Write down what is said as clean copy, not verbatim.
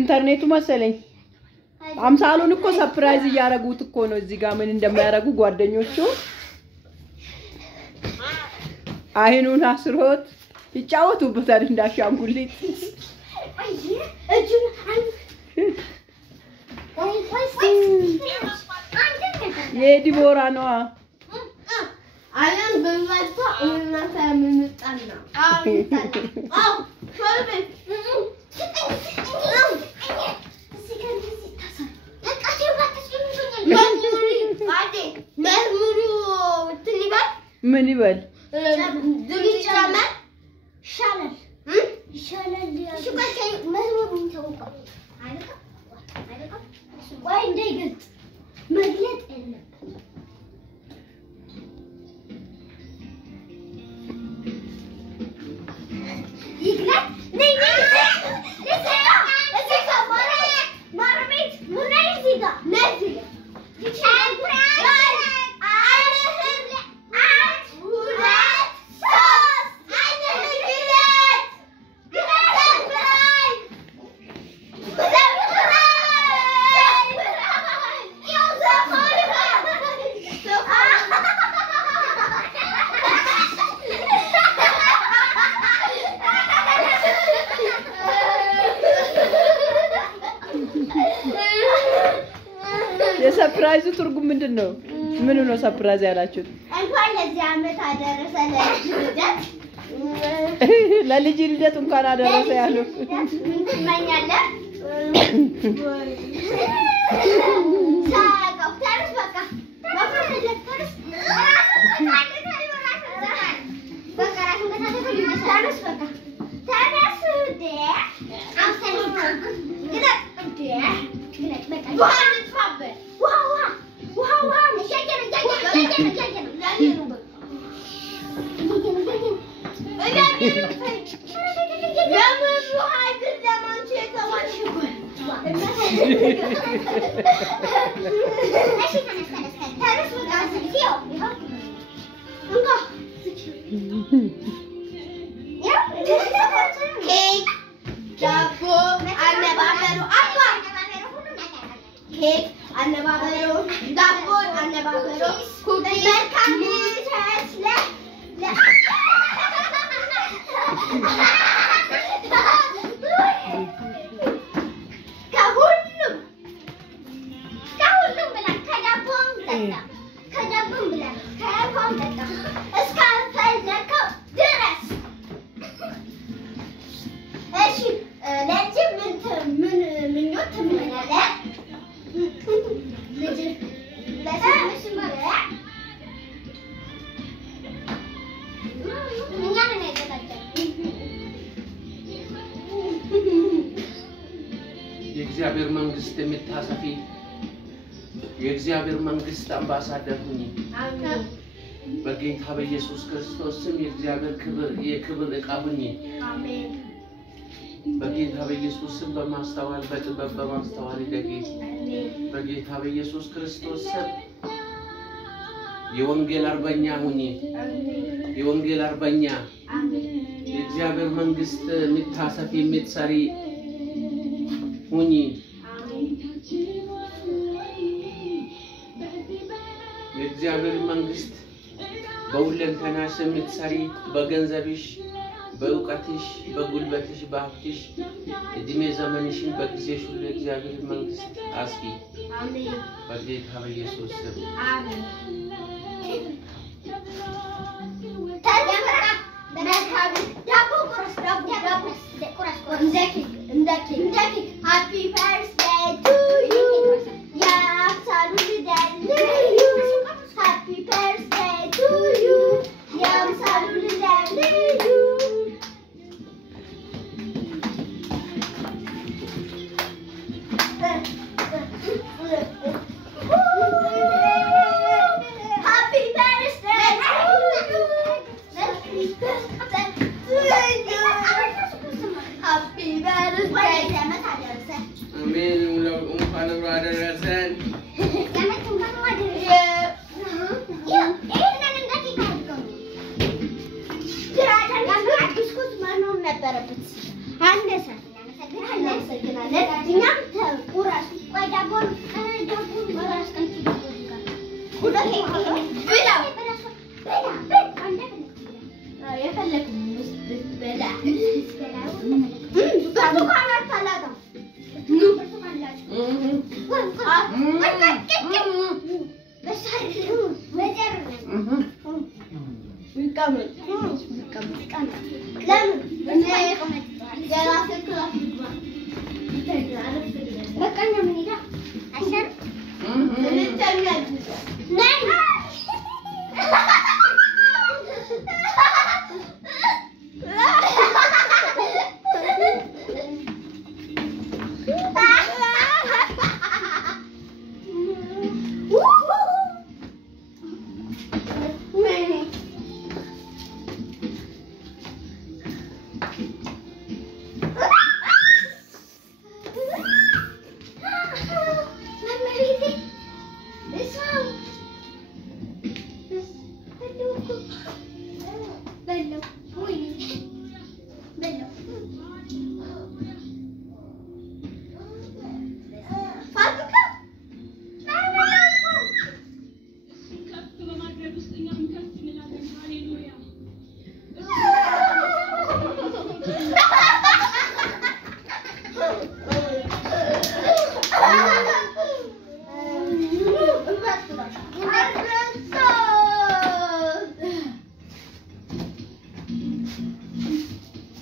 ኢንተርኔቱ መሰለኝ አምሳሉን እኮ ሰርፕራይዝ ያያረጉት እኮ ነው እዚህ ጋር ምን እንደማያረጉ ጓደኞቹ አይኑን አስሮት ይጫወቱበታል እንዳሻንጉሊት የዲቦራ ነው አለም በማታ እና ታምንጣና አው ሶልቤ ምን ይበል ድምጫማ ሻለል ሻለል ሽቆይ መዝሙሩን ተውቀ አይደካ ወይ እንደይገልጥ መግለጥ የለም ይግለጥ ነይ ለሰራ ለሰራ ማረሜት ሙናይ ዚጋ ነዚጋ ይቻላል የሰርፕራይዙ ትርጉም ምንድነው? ምን ነው ሰርፕራይዝ ያላችሁት? እንኳን ለዚህ አመት አደረሰ ለልደት ለልጅ ልደት እንኳን አደረሰ ያለው ምን ትመኛለህ? ሳቀው ተርስ በቃ ለፈለክ ተርስ በቃ ራስን ከተተከለ ተርስ በቃ ተርስ ደ አፍተን ግዳ ግዳ በቃ ዋን ትፋበ ዋዋ ነሸገነ ጃጃነ ኬክ ዳቦ አነባበሩ አባ ኬክ አነባበሩ ዳቦ አነባበሩ ኩኪስ መልካም ልደት ከሁሉም ብላ ከዳቦም ብላ ከዳቦም ጠጣ እስካልፈለከው ድረስ እሺ ለዚህ ምን ምኞት ትመኛለህ? ልጅ ለሰምሽ ማለት እኛ ነን ያዘጋጀን የእግዚአብሔር መንግስት የምታሰፊ የእግዚአብሔር መንግስት አምባሳደር ሁኚ። አሜን። በጌታ በኢየሱስ ክርስቶስ ስም የእግዚአብሔር የክብር ዕቃ ሁኚ። አሜን። በጌታ በኢየሱስ ስም በማስተዋል በጥበብ በማስተዋል ይደጊ። በጌታ በኢየሱስ ክርስቶስ ስም የወንጌል አርበኛ ሁኚ። የወንጌል አርበኛ የእግዚአብሔር መንግስት የምታሰፊ የምትሰሪ ሁኚ። የእግዚአብሔር መንግስት በሁለንተናሽ የምትሰሪ በገንዘብሽ በእውቀትሽ በጉልበትሽ በሀብትሽ እድሜ ዘመንሽን በጊዜሽ ሁሉ የእግዚአብሔር መንግስት አስፊ። አሜን። በጌታ በኢየሱስ ስም አሜን። Happy birthday to you. ያምሳሉ ልደት ልዩ Happy birthday to you. ያምሳሉ ልደት ልዩ Happy birthday to you. Happy birthday. አሜን። እንኳን አብሮ አደረሰን።